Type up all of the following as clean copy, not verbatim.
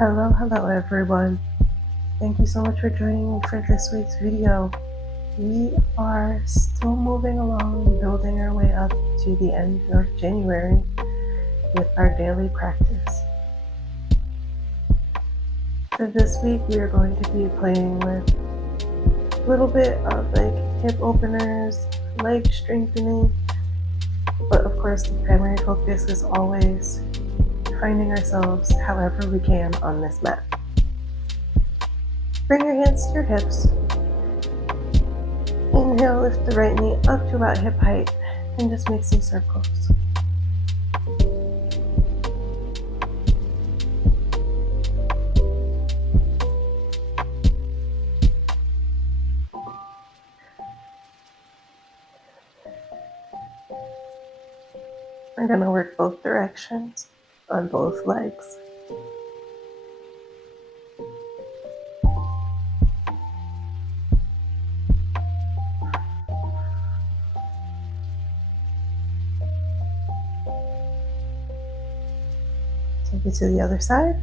Hello everyone. Thank you so much for joining me for this week's video. We are still moving along, building our way up to the end of January with our daily practice. For this week, we are going to be playing with a little bit of hip openers, leg strengthening, but of course the primary focus is always finding ourselves however we can on this mat. Bring your hands to your hips. Inhale, lift the right knee up to about hip height and just make some circles. We're going to work both directions on both legs. Take it to the other side.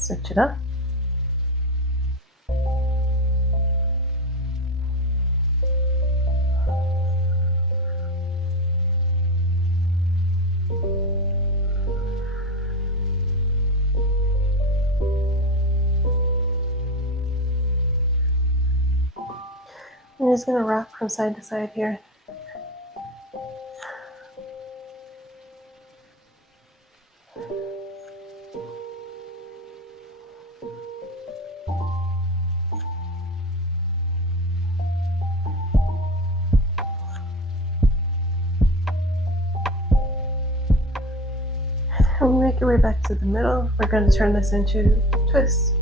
Switch it up. I'm just going to rock from side to side here. When we make our way back to the middle, we're going to turn this into twists.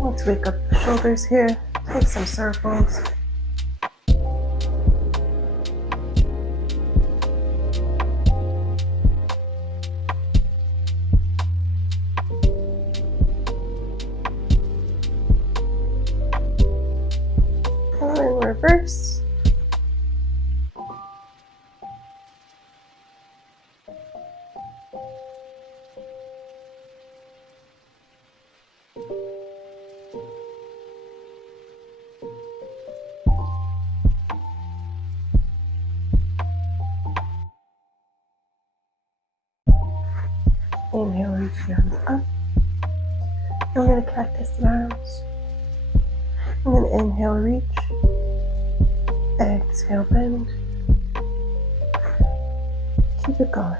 Let's wake up the shoulders here, take some circles. And then reverse. Inhale, reach the arms up. And we're going to cactus the arms. And then inhale, reach. Exhale, bend. Keep it going.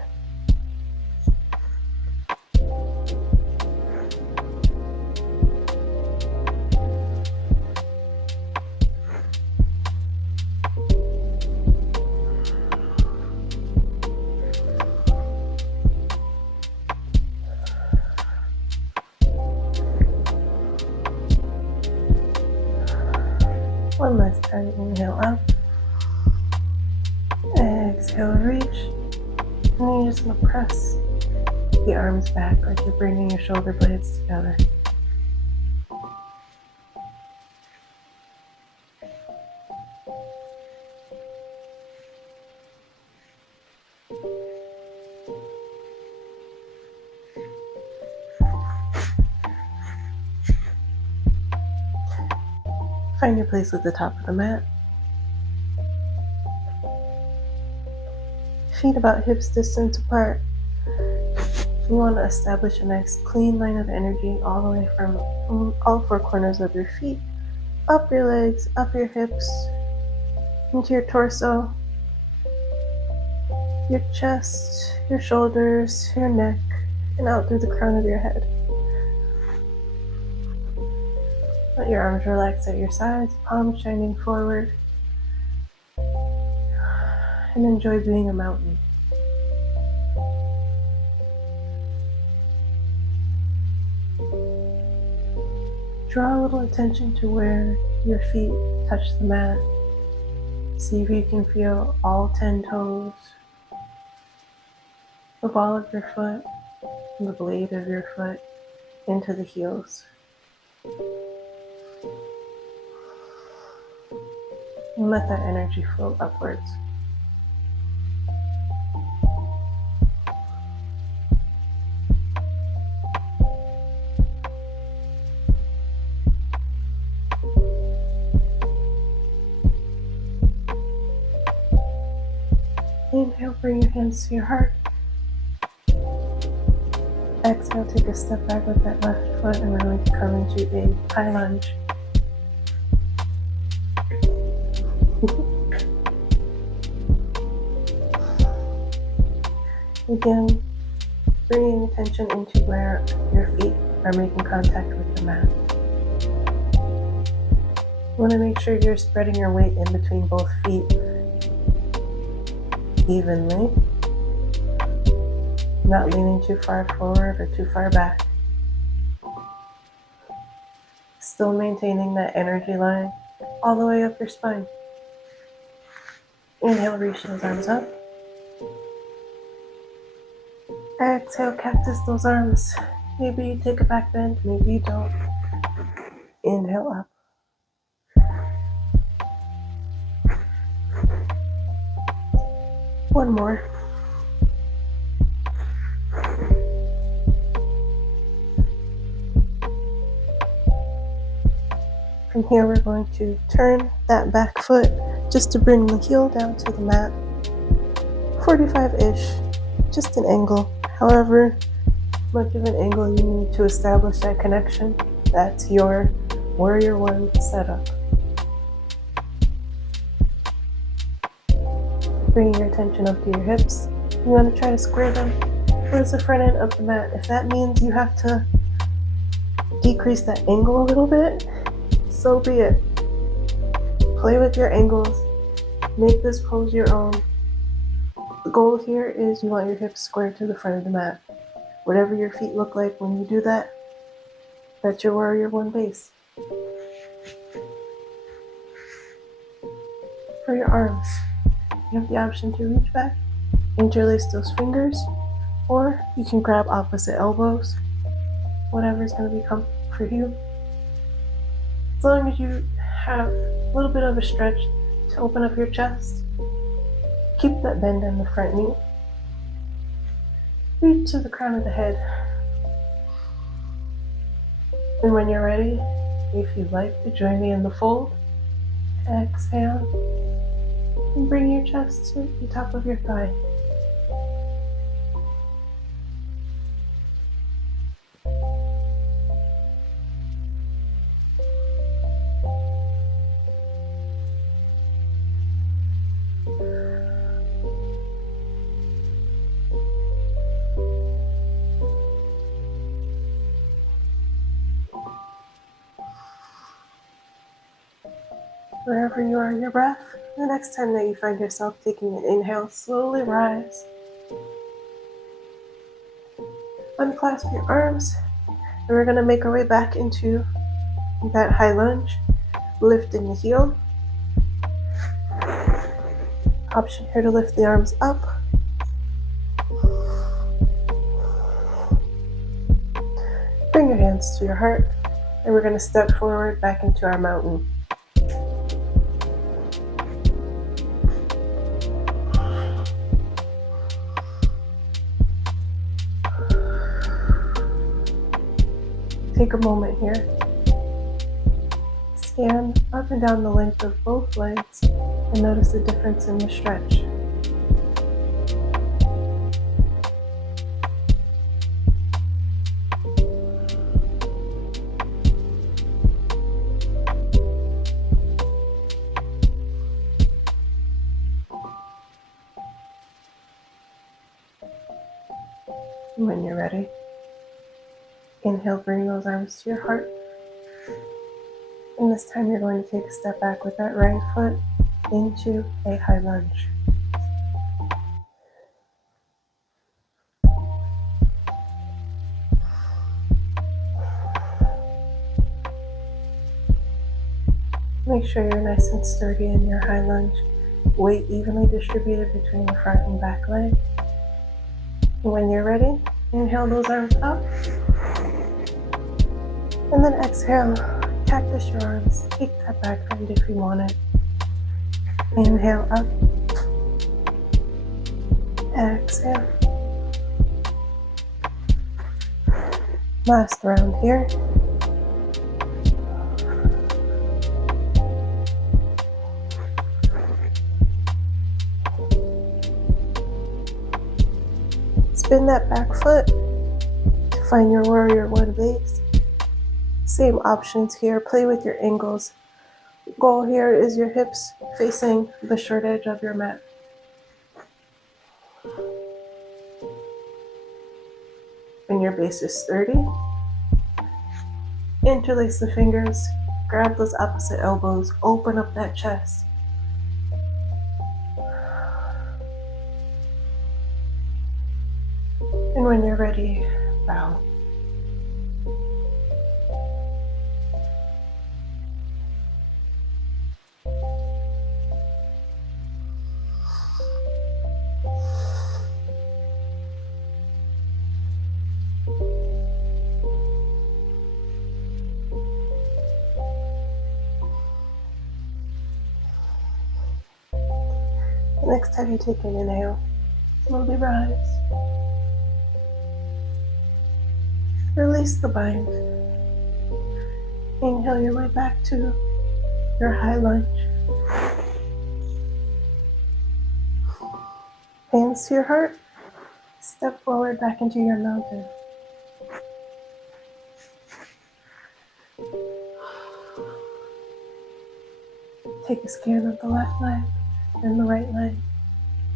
One last time, inhale up, exhale, reach, and then you're just going to press the arms back like you're bringing your shoulder blades together. Find your place at the top of the mat. Feet about hips distance apart. You want to establish a nice clean line of energy all the way from all four corners of your feet, up your legs, up your hips, into your torso, your chest, your shoulders, your neck, and out through the crown of your head. Let your arms relax at your sides, palms shining forward, and enjoy being a mountain. Draw a little attention to where your feet touch the mat. See if you can feel all 10 toes, the ball of your foot, and the blade of your foot into the heels. And let that energy flow upwards. Inhale, bring your hands to your heart. Exhale, take a step back with that left foot, and we're going to come into a high lunge. Again, bringing attention into where your feet are making contact with the mat. You want to make sure you're spreading your weight in between both feet evenly, not leaning too far forward or too far back. Still maintaining that energy line all the way up your spine. Inhale, reach those arms up. Exhale, cactus those arms. Maybe you take a back bend, maybe you don't. Inhale up. One more. From here, we're going to turn that back foot just to bring the heel down to the mat. 45-ish, just an angle. However much of an angle you need to establish that connection, that's your Warrior One setup. Bringing your attention up to your hips. You want to try to square them towards the front end of the mat. If that means you have to decrease that angle a little bit, so be it. Play with your angles. Make this pose your own. The goal here is you want your hips squared to the front of the mat. Whatever your feet look like when you do that, that's your Warrior One base. For your arms, you have the option to reach back, interlace those fingers, or you can grab opposite elbows, whatever is going to be comfortable for you. As long as you have a little bit of a stretch to open up your chest, keep that bend in the front knee. Reach to the crown of the head. And when you're ready, if you'd like to join me in the fold, exhale and bring your chest to the top of your thigh. Wherever you are in your breath, the next time that you find yourself taking an inhale, slowly rise. Unclasp your arms, and we're going to make our way back into that high lunge, lifting the heel. Option here to lift the arms up. Bring your hands to your heart, and we're going to step forward back into our mountain. Take a moment here. Scan up and down the length of both legs and notice the difference in the stretch. When you're ready, inhale, bring those arms to your heart. And this time you're going to take a step back with that right foot into a high lunge. Make sure you're nice and sturdy in your high lunge. Weight evenly distributed between the front and back leg. And when you're ready, inhale those arms up. And then exhale, cactus your arms. Take that back bend if you want it. Inhale up. Exhale. Last round here. Spin that back foot to find your warrior one base. Same options here. Play with your angles. Goal here is your hips facing the short edge of your mat. When your base is sturdy, interlace the fingers, grab those opposite elbows, open up that chest. And when you're ready, bow. Next time you take an inhale, slowly rise. Release the bind. Inhale your way back to your high lunge. Hands to your heart. Step forward back into your mountain. Take a scan of the left leg and the right leg.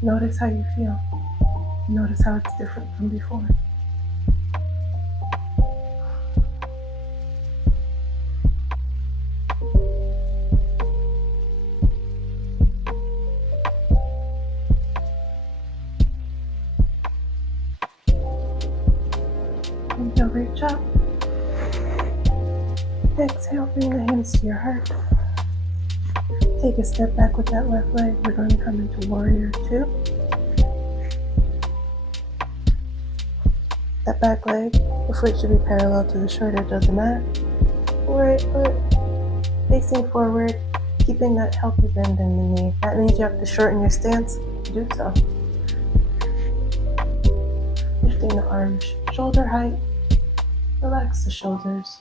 Notice how you feel. Notice how it's different from before. Inhale, reach up. Exhale, bring the hands to your heart. Take a step back with that left leg. We're going to come into warrior two. That back leg, the foot should be parallel to the short edge of the mat. Right foot facing forward, keeping that healthy bend in the knee. That means you have to shorten your stance. Do so. Lifting the arms shoulder height. Relax the shoulders.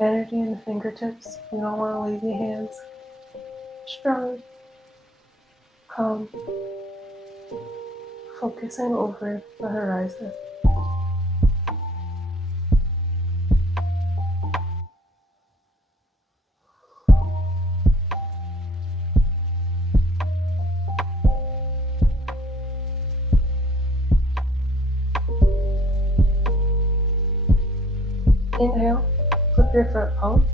Energy in the fingertips. You don't want to leave your hands. Strong, calm, focusing over the horizon. Inhale, flip your front palm.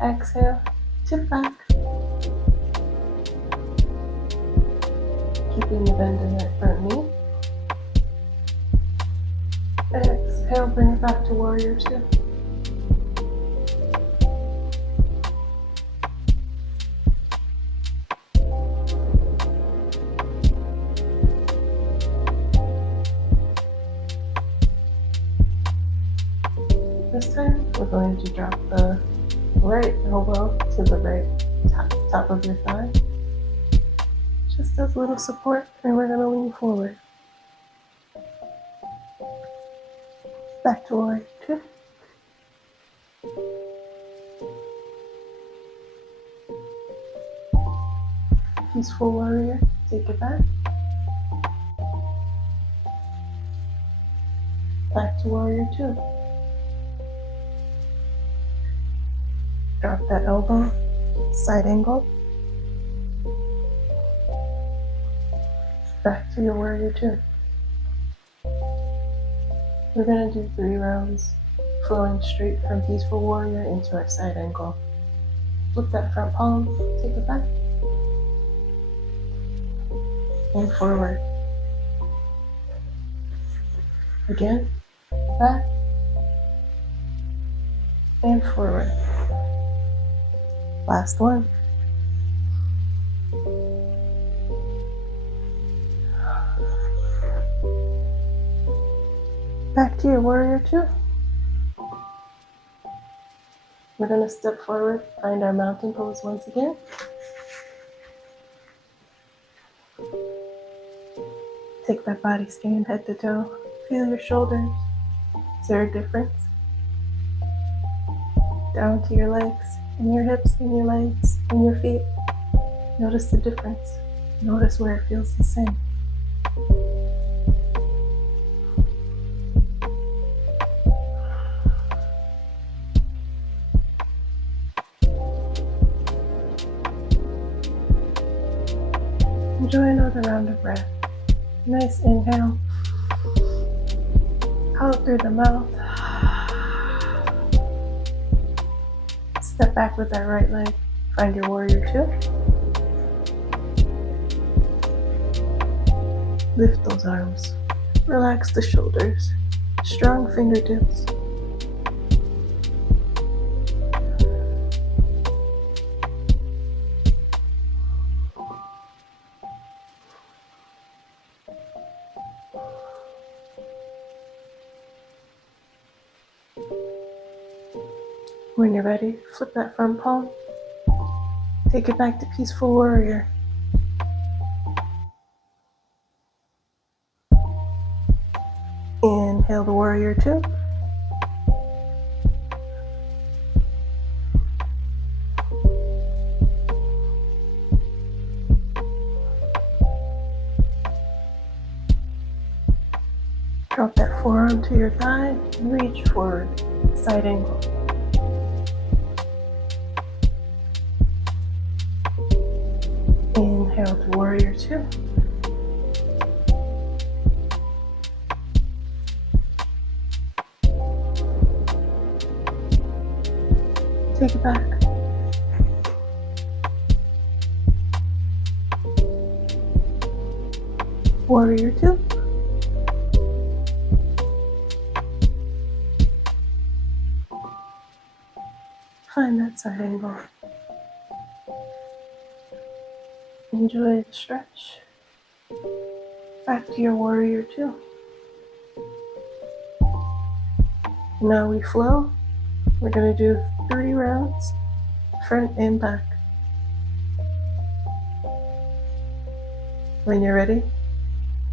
Exhale, tip back. Keeping the bend in that front knee. Exhale, bring it back to warrior two. This time, we're going to drop the right elbow to the right top of your thigh. Just as a little support, and we're going to lean forward. Back to warrior two. Peaceful warrior, take it back. Back to warrior two. Drop that elbow, side angle. Back to your warrior two. We're going to do 3 rounds flowing straight from peaceful warrior into our side angle. Flip that front palm, take it back, and forward. Again, back, and forward. Last one. Back to your warrior two. We're going to step forward, find our mountain pose once again. Take that body scan head to toe. Feel your shoulders. Is there a difference? Down to your legs, and your hips, and your legs, and your feet. Notice the difference. Notice where it feels the same. Enjoy another round of breath. Nice inhale. Out through the mouth. Step back with that right leg. Find your warrior two. Lift those arms. Relax the shoulders. Strong fingertips. When you're ready, flip that front palm. Take it back to peaceful warrior. Inhale the warrior two. Drop that forearm to your thigh. Reach forward. Side angle. Inhale to warrior two. Take it back. Warrior two. Find that side angle. Enjoy the stretch. Back to your warrior two. Now we flow. We're going to do 3 rounds, front and back. When you're ready,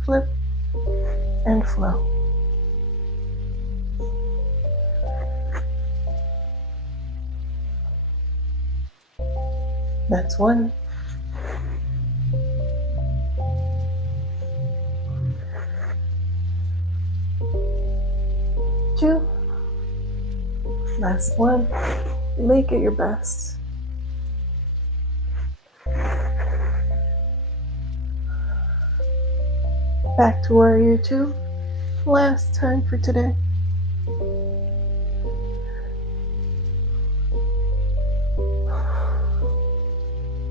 flip and flow. That's 1. 2. Last 1. Make it your best. Back to warrior two. Last time for today.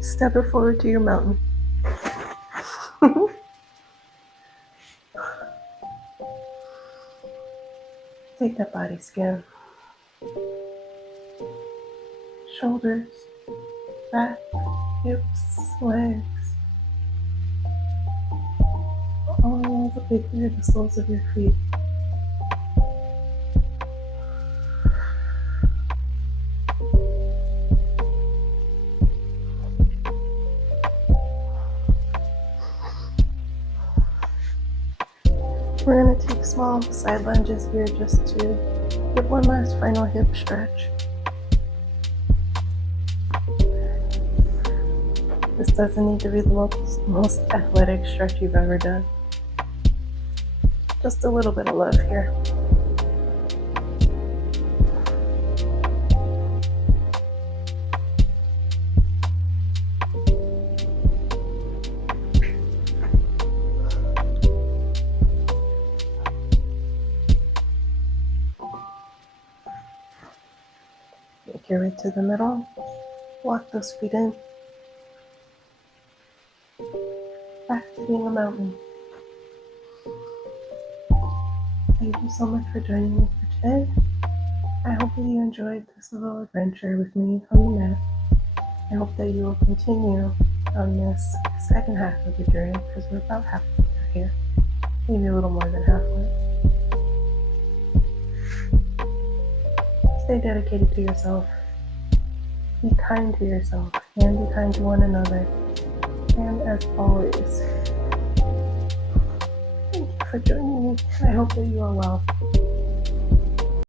Step it forward to your mountain. Take that body scan. Shoulders, back, hips, legs. All the way through the soles of your feet. We're going to take small side lunges here just to give one last final hip stretch. This doesn't need to be the most athletic stretch you've ever done. Just a little bit of love here. Make your way to the middle. Walk those feet in. Back to being a mountain. Thank you so much for joining me for today. I hope that you enjoyed this little adventure with me on the mat. I hope that you will continue on this second half of the journey because we're about halfway through here, maybe a little more than halfway. Stay dedicated to yourself. Be kind to yourself and be kind to one another. And as always, thank you for joining me. I hope that you are well.